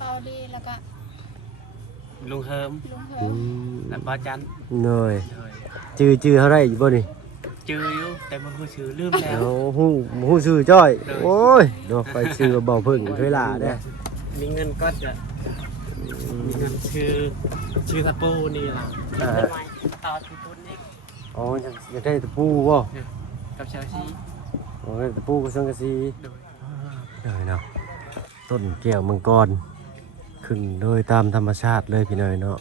เบาดีแล้วก็ลุงเฮิมแล้วป้าจันเหนื่อยจื้อเท่าไรอยู่บ่นี่จื้ออยู่แต่บ่ฮู้ชื่อลืมแล้วฮู้ชื่อจ้อยโอ้ยเนาะไปชื่อเบาเพิ่งเวลาเด้มีเงินก็จะมีเงินชื่อตะปูนี่ล่ะต่อทุนๆนี่อ๋ออยากได้ตะปูบ่กับชาวชีอ๋อตะปูกับสังกะสีได้เนาะต้นแก้วมังกรขึ้นโดยตามธรรมชาติเลยพี่น้อยเนาะ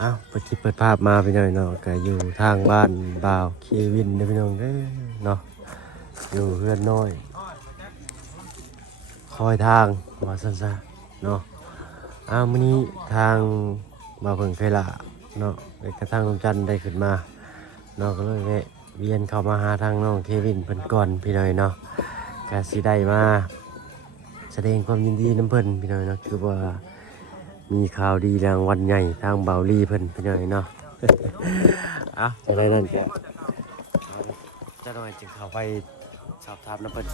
อ้าวเปิดภาพมาพี่น้อยเนาะก็อยู่ทางบ้านบ่าวเควินเด้อพี่น้องเด้อเนาะอยู่เฮือนน้อยคอยทางว่าซั่นๆเนาะอ้าวมื้อนี้ทางบ่าวเพิ่งเคยละเนาะได้กระทั่งลงจันทร์ได้ขึ้นมาเนาะก็เลยแวะเวียนเข้ามาหาทางน้องเควินเพิ่นก่อนพี่น้อยเนาะก็สิได้มาแสดงความยินดีน้ำเพิ่นพี่น้อยเนาะคือว่ามีข่าวดีรางวัลใหญ่ทางเบาลีเพิ่นพี่น้อยเนาะ เอาจะได้นั่นแกจะหน่อยจึงเข้าไปสอบถามน้ำเพิ่น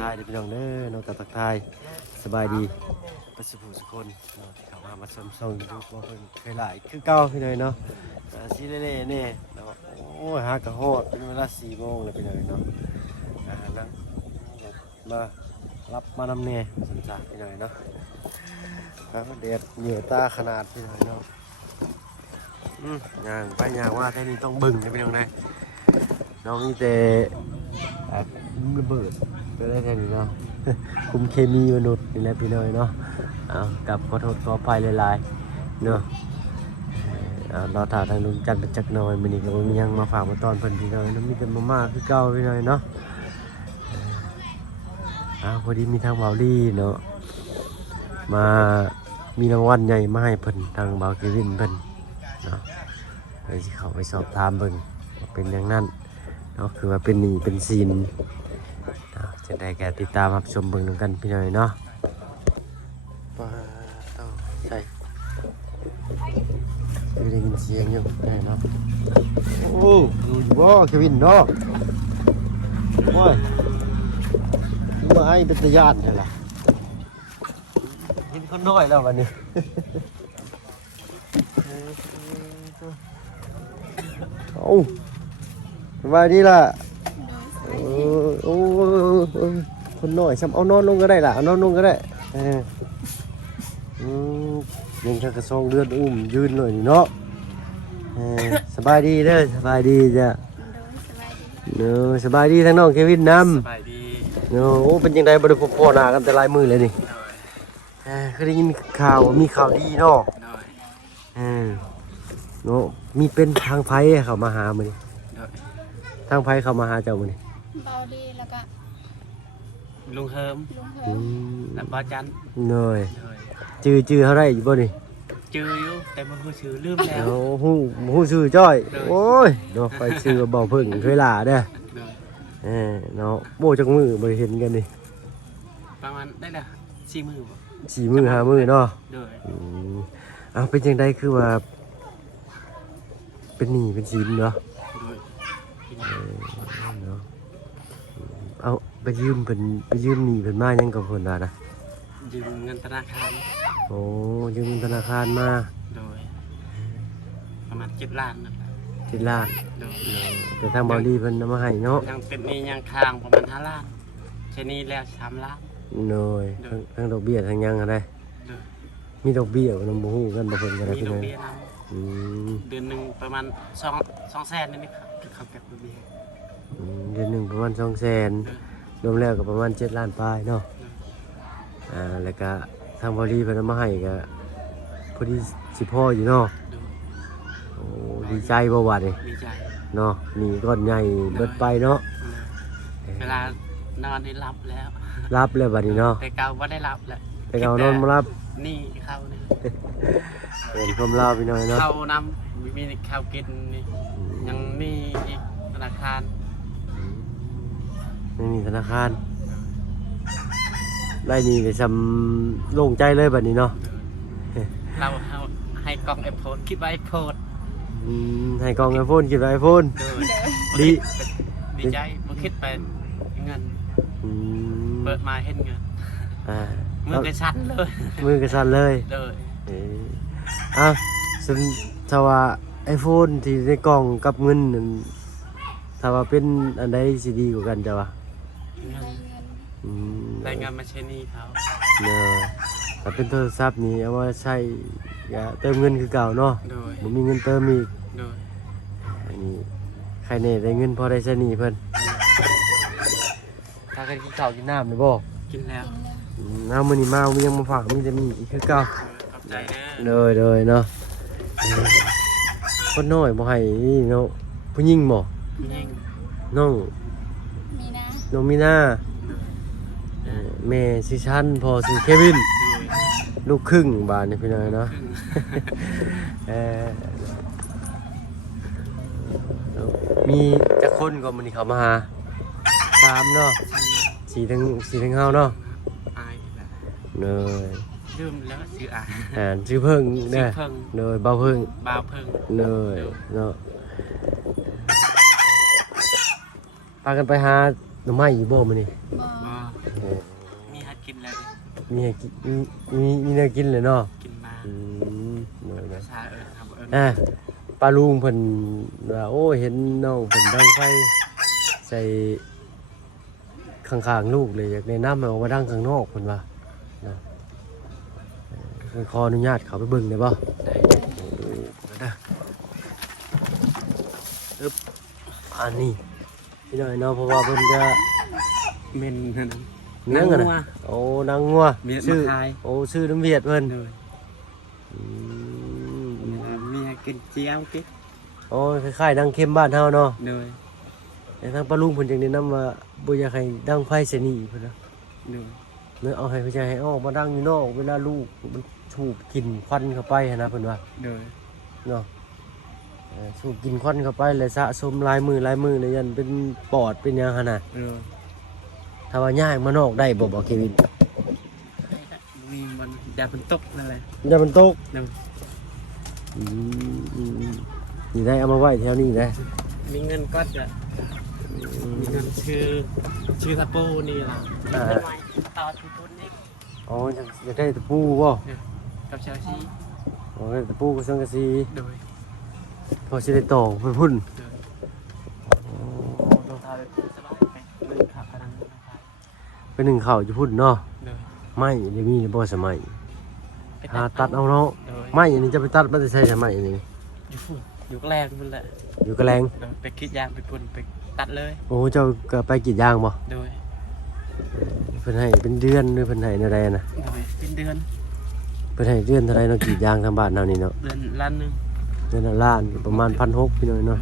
ทายเด้อพี่น้องเด้อน้องตาตักทายสบายดีประสิทธิ์สุคนเนาะที่เข้ามาชมช่องยูทูบว่าเพิ่นเคยหลายคือเก่าพี่น้อยเนาะสีเล่ๆนี่เนาะโอ้ยหากระโหดเป็นเวลา4 โมงเลยพี่น้อยเนาะนั่งมารับมานำเนี่ยสันสาพี่น้อยเนาะเด็ดเหนียวตาขนาดพี่น้อยเนาะอย่างไปอย่างว่าแค่นี้ต้องบึ้งนะพี่น้องนะน้องนี่แต่ระเบิดไปได้แค่นี้เนาะ คุมเคมีมนุษย์นี่แหละพี่น้อยเนาะกับขอโทษขออภัยหลายๆเนาะเราถ่ายทางลุงจันทร์จักหน่อยมันนี่ก็มียังมาฝากมาตอนเพิ่นพี่น้อยเนาะมีแต่มาม่าคือเก่าพี่น้อยเนาะพอดีมีทางเบาลี่เนาะมามีรางวัลใหญ่มาให้เพิ่นทางเบาเควินเพิ่นเนาะไปสิเข้าไปสอบถามเบิ่งเป็นอย่างนั้นเนาะคือว่าเป็นหนี้เป็นสินจะได้แก่ติดตามรับชมเบิ่งนำกันพี่น้อยเนาะป้าต้องใช่ได้ยินเสียงอยู่ได้เนาะโอ้อยู่บ่เควินเนาะโอ้ยมาไอ้เป็นตะยานใช่ล่ะเห็นคนน้อยแล้ววันนี้เอาสบายดีล่ะโอ้คนน้อยซ้ำเอานอนลงก็ได้ล่ะเอานอนลงก็ได้ยังจะกระซองเลือดยืนเลยเนาะสบายดีเด้อสบายดีจ้ะสบายดีทั้งน้องเควินน้ำสบายดีโอ้เป็นยังไงบริโภคพ่อหน้ากันแต่ลายมือเลยนี่เคยได้ยินข่าวมีข่าวดีเนาะเนาะมีเป็นทางไพ่เขามาหามือทางไพ่เขามาหาเจ้ามือนี่เบาดีแล้วก็ลุงเฮิมแล้วป้าจันเหนื่อยจื้อเท่าไรอยู่บ่นี่จื้ออยู่แต่บ่ฮู้ชื่อลืมแล้วฮู้ชื่อจ้อยโอ้ยเนาะไปชื่อเบาเพิ่งเคยหล่าเด้อเนาะโบจักมือบ่ได้เห็นกันนี่ประมาณได้ละ4 มื้อบ่4 มื้อ5 มื้อเนาะเป็นจังได๋คือว่าเป็นหนี้เป็นสินเนาะเอาไปยืมหนี้เพิ่นมายังกับเพิ่นว่านะยืมเงินธนาคารโอ้ยืมเงินธนาคารมาโดยประมาณ7 ล้านนั่นแหละ7 ล้านแต่ทางบอลี่เพิ่นนำมาให้เนาะยังเป็นหนี้ยังค้างประมาณ5 ล้านแค่นี้แล้ว3 ล้านโดยทั้งดอกเบี้ยทั้งยังอะไรมีดอกเบี้ยนำบ่ฮู้กันบ่เพิ่นก็ได้พี่น้องเดือนนึงประมาณ2 แสนนี่ครับเก็บดอกเบี้ยเดือนนึงประมาณ2 แสนรวมแล้วก็ประมาณ7 ล้านปลายเนาะแล้วก็ทางบริษัทมาให้ก็พอดีสิพ่ออยู่เนาะโอ้ดีใจบ่ว่าดิดีใจเนาะนี่ก้อนใหญ่เบิดไปเนาะเวลานอนได้รับแล้วบัดนี้เนาะแต่เก่าบ่ได้รับแล้วแต่เก่านอนบ่รับนี่เข้านี่เห็นความลาวพี่น้อยเนาะเข้านำมีข้าวกินนี่ยังมีอีกธนาคารนี่ธนาคารได้นี่ไปซ้ำโล่งใจเลยบัดนี้เนาะเราให้กล้องไอโฟนคิดว่าไอโฟนให้กล้องไอโฟนคิดว่าไอโฟน โดย ดี ดีใจบ่คิดเป็นเงิน อืม เปิดมาเห็นเงิน อ่า มือกระชั้นเลย มือกระสันเลย เลย อ้าวซึ่งถ้าว่าไอโฟนที่ในกล่องกับเงินนั่นถ้าว่าเป็นอันใดสิดีกว่ากันจ้ะวะ เงิน ได้เงิน อืม ได้เงินมาใช้หนี้เขา เนอะถ้าเป็นโทรศัพท์นี่เอามาใช้ก็เติมเงินคือเก่าเนาะ โดย บ่มีเงินเติมอีก โดย อันนี้ใครเน่ได้เงินพอได้ใช้หนี้เพิ่นถ้ากันกินข้าวกินน้ำนี่บ่ กินแล้ว กินแล้ว เอามื้อนี้มามียังมาฝากมีแต่มีอีกคือเก่า ขอบใจเด้อ เลยเนาะคนน้อยบ่ให้นี่เนาะผู้หญิงบ่ ยิ่ง น้อง มีนะ น้องมีนาแม่ชื่อชันพ่อชื่อเควิน โดย ลูกครึ่งบ้านนี่พี่น้อยเนาะ ครึ่ง เออมีจักคนก็มื้อนี้เขามาหา3เนาะ4ทั้งเฮาเนาะ อายแล้ว เนย ลืมแล้วชื่ออาย ชื่อเพิ่งเด้อ ชื่อเพิ่ง เนยเบาเพิ่ง บ่าวเพิ่ง เนยเนาะพากันไปหาหน่อไม้อีกบ่มื้อนี้ บ่ บ่มีหัดกินแล้วดิ มีให้กินมีแนวกินเลยเนาะ กินมา อืมเนย ภาษาครับปลาลุงเพิ่นว่าโอ้เห็นน้องเพิ่นดังไฟใส่ข้างๆลูกเลยอยากแนะนำให้ออกมาดังข้างนอกเพิ่นว่าเนาะเพิ่นขออนุญาตเขาไปเบิ่งได้บ่ได้อึ๊บอันนี้พี่น้อยเนาะเพราะว่าเพิ่นจะ เมนนั่น เลี้ยงกัน นางงัว นะโอ้นางงัว เวียด ชื่อ มาขาย โอ้ชื่อน้ำเวียดเพิ่น เลย อืม มีให้กินเจียวกิน โอ้คล้ายๆดังเข้มบ้านเฮาเนาะ เลย แต่ทางปลาลุงเพิ่นจังแนะนำว่าบ่อยากให้ดังไฟเสยหนีเพิ่นนะ เลย เนื้อเอาให้เพิ่นจะให้ออกมาดังอยู่นอกเวลาลูกมันสูบกลิ่นควันเข้าไปหั้นนะเพิ่นว่า เลย เนาะสูบกลิ่นควันเข้าไปแล้วสะสมหลายมือแล้วยันเป็นปอดเป็นหยังหั่นน่ะ เลย ถ้าว่าย้ายมานอกได้บ่เควิน มีมันยาเป็นตกนั่นแหละ อย่ามันตก เลย อืมนี่ได้เอามาไว้แถวนี้ได้ มีเงินก็จะมีเงินชื่อตะปูนี่ล่ะต่อทุนนี่ อ๋ออยากได้ตะปูบ่ กับเชลซี อ๋อได้ตะปูกับสังกะสี โดย พอสิได้ต่อเพิ่นพุ่น โดยต้องทาเลยสบายไปเงินขาพนังนะครับ ไปนึ่งข้าวอยู่พุ่นเนาะ โดย ไม่ได้มีบ่สมัยหาตัดเอาเนาะ โดย ไม่อันนี้จะไปตัดมันจะใช่สมัยอันนี้ อยู่ฝุ่นอยู่แรกมันแหละ อยู่กระแลง โดยไปคิดยางไปพุ่นไปตัดเลย โอ้เจ้าก็ไปกรีดยางบ่ โดย เพิ่นให้เป็นเดือนหรือเพิ่นให้เท่าใดนะ โดยเป็นเดือน เพิ่นให้เดือนเท่าใดเนาะกรีดยางทางบ้านเฮานี่เนาะ เดือนล้านหนึง เดือนละล้านประมาณ 1,600พี่น้อยเนาะ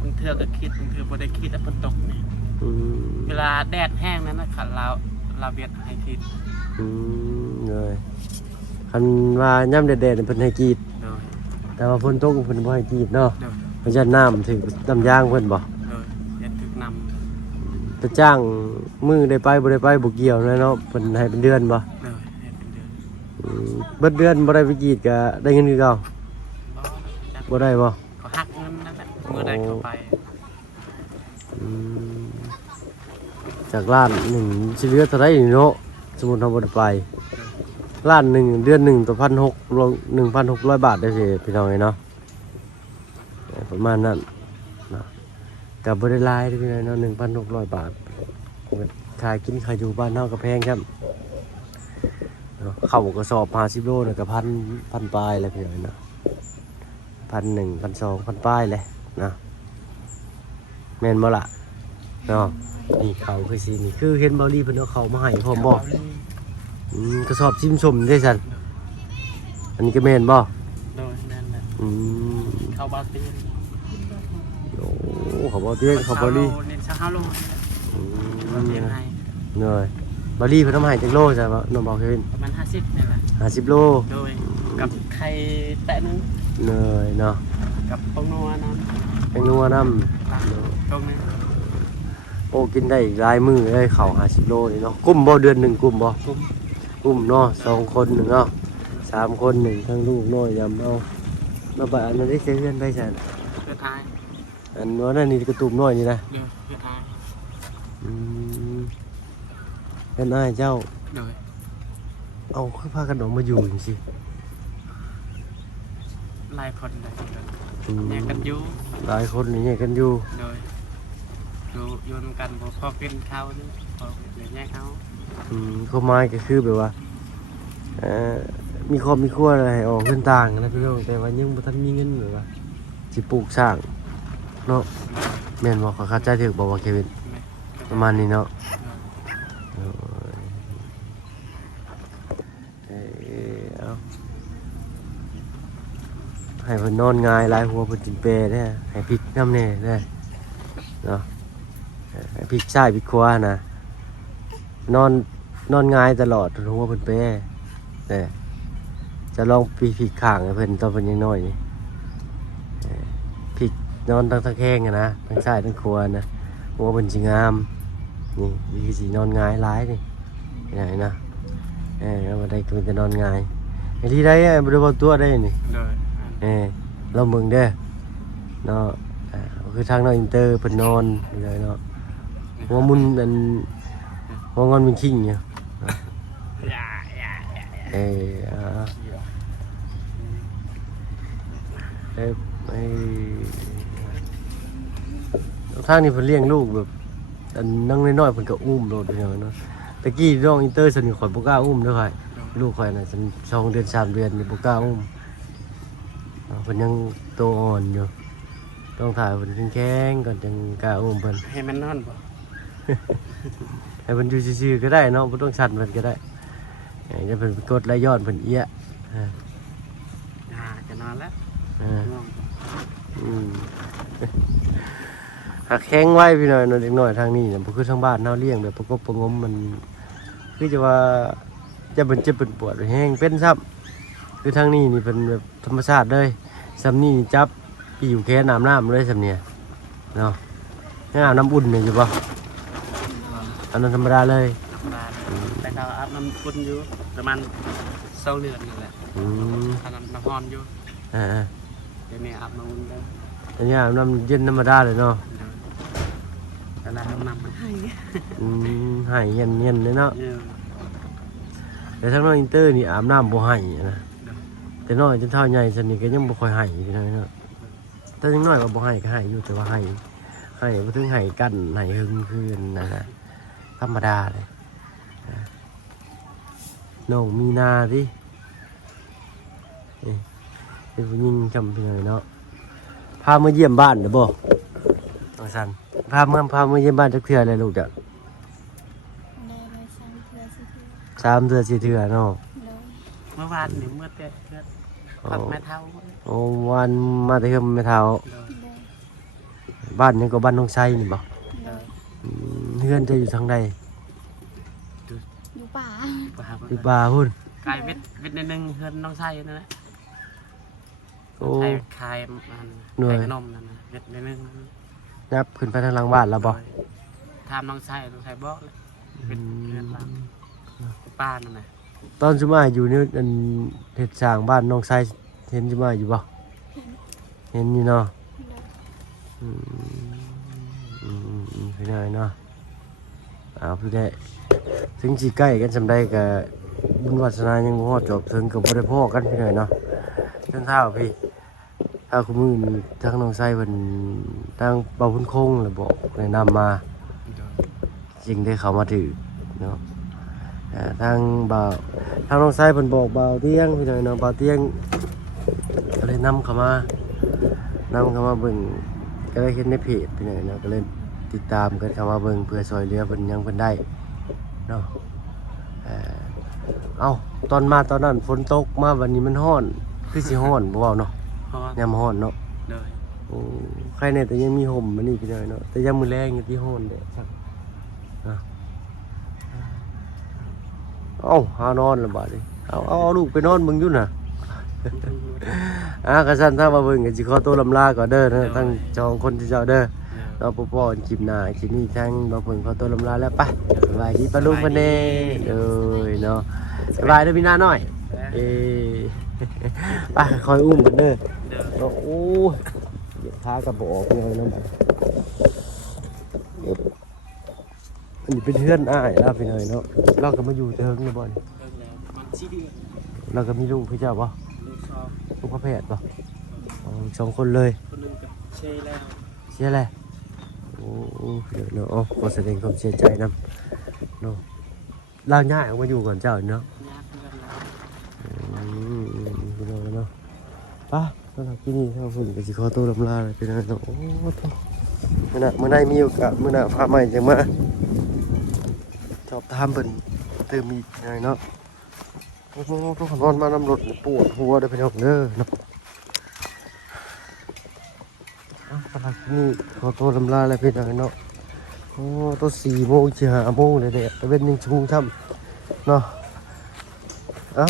บางเทื่อก็คิดบางเทื่อบ่ได้คิดแล้วฝนตกเนี่ย อืม เวลาแดดแห้งนั้นนะครับเราเบียดให้คิด อืมเลยคันว่ายามแดดๆนี่เพิ่นให้กรีด โดย แต่ว่าฝนตกเพิ่นบ่ให้กรีดเนาะ โดย เพิ่นจะน้ำถึงน้ำยางเพิ่นบ่ โดยเบียดถึกนำ ไปจ้างมือได้ไปบ่ได้ไปบ่เกี่ยวเลยเนาะเพิ่นให้เป็นเดือนบ่ โดยให้เป็นเดือน เบิดเดือนบ่ได้ไปกรีดก็ได้เงินคือเก่าบ่ได้บ่ เขาหักเงินนั่นแหละเมื่อใดเข้าไป อืมจากล้านหนึ่งสิเหลือเท่าไหร่นี่เนาะสมมุติเราบ่ได้ไปล้านหนึ่งเดือนหนึ่งต่อ1,600รวม1,600 บาทได้สิพี่น้องเอ้ยเนาะประมาณนั้นนะก็บ่ได้หลายเด้อพี่น้องเนาะ1,600 บาทขายกินขายอยู่บ้านเฮาก็แพงครับเนาะข้าวกระสอบ50โลน่ะก็พันปลายแล้วพี่น้องเนาะ1,000 1,200 1,000ปลายเลยนะแม่นบ่ล่ะเนาะนี่เขาคือสินี่คือเห็นเบาลีเพิ่นเอาเขามาให้พร้อมบ่กระสอบจิ้มชมได้ซั่นอันนี้ก็แม่นบ่ โดยนั่นแหละ อืม เข้าบาตีน โอ้เขาบ่เตียงเขาบ่ลี เน้น5 โล อื บาตีน ม ให้ เนยเบาลีเพิ่นเอามาให้จักโลจ้ะบ่น้องบอกเพิ่น ประมาณ50นี่แหละ 50โล โดยกับไข่แตะนึง เนยเนาะ กับปองนัวนั้น แตงนัวนำ ตรงนี้ โอ้กินได้อีกหลายมื้อเลยข้าว50โลนี่เนาะกุ้มบ่เดือนหนึงกุ้มบ่ กุ้ม กุ้มเนาะ2คนหนึงเนาะ3คนหนึ่งทั้งลูกน้อยยำเอามาบะอันนั้นได้เสียเงินไปซั่น เพื่อทาย อันนั้นนี่กระตุ่มน้อยนี่นะ เด้อเพื่อนอาย อืมเป็นอ้ายเจ้า เด้อ เอาคือพากันออกมาอยู่จังซี่ หลายคนเลย อืม แยกกันอยู่ หลายคนนี่แยกกันอยู่ โดยอยู่นำกันบ่พอกินข้าวนี่พอเลยแยกเอา ความหมายก็คือแบบว่ามีครอบมีครัวอะไรให้ออกเงินต่างนะพี่น้องแต่ว่ายังบ่ทันมีเงินแบบว่าสิปลูกสร้างเนาะแม่นบ่ขอเข้าใจถูกบ่ว่าเควิน แม่ ประมาณนี้เนาะเอาให้เพิ่นนอนง่ายหลายหัวเพิ่นจินเปเด้อให้พริกน้ำแน่เด้อเนาะให้พริกซ้ายพริกขวานะนอนง่ายตลอดจนหัวเพิ่นเปเด้อจะลองปีพริกข้างให้เพิ่นตอนเพิ่นยังน้อยนี่พริกนอนทั้งตะแคงอะนะทั้งซ้ายทั้งขวานะหัวเพิ่นสิงามนี่คือสินอนง่ายหลายนี่ไหนนะเอามาได้ก็มันจะนอนง่ายไอ้ที่ได้บ่ได้บ่ตัวได้นี่ โดย เราเมืองเด้อเนาะคือทางเราอินเตอร์เพิ่นนอนเลยเนาะหัวมุนอันหัวงอนเป็นคิงเนี่ย อย่า เออทางนี้เพิ่นเลี้ยงลูกแบบอันนั่งน้อยๆเพิ่นก็อุ้มโลดเดียวเนาะตะกี้น้องอินเตอร์สนิทข่อยบ่กล้าอุ้มเด้อข่อยลูกข่อยน่ะสัน2 เดือน 3 เดือนนี่บ่กล้าอุ้มเพิ่นยังโตอ่อนอยู่ต้องถ่ายเพิ่นแข็งๆก่อนจึงกล้าอุ้มเพิ่น ให้มันนอนบ่ ให้เพิ่นอยู่ซื่อๆก็ได้เนาะบ่ต้องสั่นเพิ่นก็ได้ให้เพิ่นกดไหลย้อนเพิ่นเอี้ย จะนอนแล้ว ง่วง ง่วง หักแข็งไว้พี่น้อยเนาะเด็กน้อยทางนี้น่ะบ่คือทางบ้านเฮาเลี้ยงแบบประกบประงมมันคือจะว่าจะเป็นเจ็บเป็นปวดแห้งเป็นซ้ำคือทางนี้นี่เป็นแบบธรรมชาติเลยซ้ำนี่จับอีอยู่แค่น้ำเลยซ้ำเนี่ยเนาะน้ำอุ่นเนี่ยอยู่ป่ะอันนั้นธรรมดาเลย แต่เราอาบน้ำอุ่นอยู่ประมาณ2 เดือนนี่แหละ อืม ถ้าน้ำร้อนอยู่ เดี๋ยวนี้อาบน้ำอุ่นแล้ว อันนี้น้ำเย็นธรรมดาเลยเนาะ แต่ละน้ำมันให้ หายเย็นเลยเนาะแต่ทั้งน้องอินเตอร์นี่อาบน้ำบ่หายนะแต่น้อยจนเท่าใหญ่สันนี่ก็ยังบ่ค่อยหายอยู่เลยเนาะแต่ยังน้อยก็บ่หายก็หายอยู่แต่ว่าหายบ่ถึงหายกันหายหึงคืนนะธรรมดาเลยน้องมีนาดิเป็นผู้หญิงจำเป็นไงเนาะพามาเยี่ยมบ้านเด้อบ่น้องสันพามาเยี่ยมบ้านจักเทื่อเลยลูกจ้ะ ได้เลย3 เทื่อ4 เทื่อ 3 เทื่อ4 เทื่อเนาะ เลย เมื่อวานนี่เมื่อแต่ผัดแม่เท้า โอ้วันมาแต่เฮือนแม่เฒ่า เลย บ้านนี้ก็บ้านน้องไส้นี่บ่ เลย เฮือนจะอยู่ทางใด อยู่ป่า อยู่ป่าพุ่น กายวิทย์นิดนึงเพื่อนน้องไส้นั่นแหละ โอ้ คายมัน เหนื่อย ขนมนั่นนะวิทย์นิดนึง ยับขึ้นไปทางหลังบ้านแล้วบ่ ทำน้องไส้บอกเลยวิทย์เพื่อนบ้านป้านั่นแหละ ตอนจุมาอยู่นี่อันเฮ็ดสร้างบ้านน้องไส้เห็นจุมาอยู่บ่เห็นอยู่เนาะ เลย พี่น้อยเนาะเอาพี่ได้ถึงสิใกล้กันสำใดก็บุญวาสนายังบ่ฮอดจบถึงก็บ่ได้พ้อกันพี่น้อยเนาะจนเท่าพี่ถ้าคุมื้อนี้ทางน้องไส้เพิ่นทางเบาบุญคงแล้วบอกแนะนำมาจึงได้เข้ามาถึงเนาะทางน้องไส้เพิ่นบอกเบาเตียงพี่น้อยเนาะเบาเตียงก็เลยนำเข้ามาเบิ่งก็ได้เห็นในเพจพี่น้อยเนาะก็เลยติดตามกันเข้ามาเบิ่งเพื่อช่วยเหลือเพิ่นยังเพิ่นได้เนาะตอนมาตอนนั้นฝนตกมาวันนี้มันร้อนคือสิร้อนบ่เว้าเนาะ เพราะว่าย ามร้อนเนาะ เลย โอ้ใครเนี่ยแต่ยังมีห่มมันนี่พี่น้อยเนาะแต่ยามมื้อแรงนี่ที่ร้อนเด้ครับหานอนแล้วบาดนี้เอาลูกไปนอนมึงอยู่น่ะ กระสันถ้ามาเบิ่งก็สิขอตัวลำลาก่อนเด้อนะทั้งจองคนที่เจ้าเด้อเราป้อนคลิปหน้าคลิปนี้ทั้งมาเบิ่งขอตัวลำลาแล้วไปสบายดีปะลุงเพิ่นเด้เนาะสบายเด้อพี่น้าน้อยไปคอยอุ้มกันเด้อ เดิน โอ้ ค้ากับบ่ออกเลยน้ำอันนี้เป็นเพื่อนอ้ายแล้วพี่น้อยเนาะเราก็มาอยู่เทิงในบ่อน เลิกแล้วมันชี้เดือน เราก็มีลูกพี่เจ้าป่ะ ลูกชอบ ลูกพระแพทย์ป่ะสองคนเลย คนหนึงกับเชยแล้ว เสียแหละโอ้เดี๋ยวเนาะขอแสดงความเสียใจนำเนาะล่างง่ายออกมาอยู่ก่อนเจ้าเนาะ ยากเพื่อนแล้ว พี่น้องเนาะป่ะสำหรับที่นี่ถ้าผมก็สิขอตัวลำลาเลยพี่น้องเนาะโอ้โหเมื่อไหร่มีโอกาสเมื่อไหร่พาใหม่จังมาชอบทำเป็นเติมอีกหน่อยเนาะโอ้โหทุกคนนอนมานำรถปวดหัวเด้อพี่น้องเด้อเนาะสำหรับที่นี่ขอตัวลำลาเลยพี่น้องเนาะโอ้ตัว4 โมงจะ5 โมงเลยเนี่ยเป็น1 ชั่วโมงทำเนาะเอ้า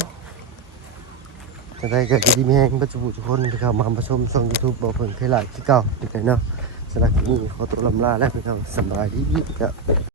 จะได้เกิดดีมีแห้งปัจจุบันทุกคนที่เข้ามาชมช่อง YouTube บอกเพิ่งเคยหลายที่เก่าดีใจเนาะสำหรับที่นี่ขอตัวลำลาและพี่น้องสบายดีจ้ะ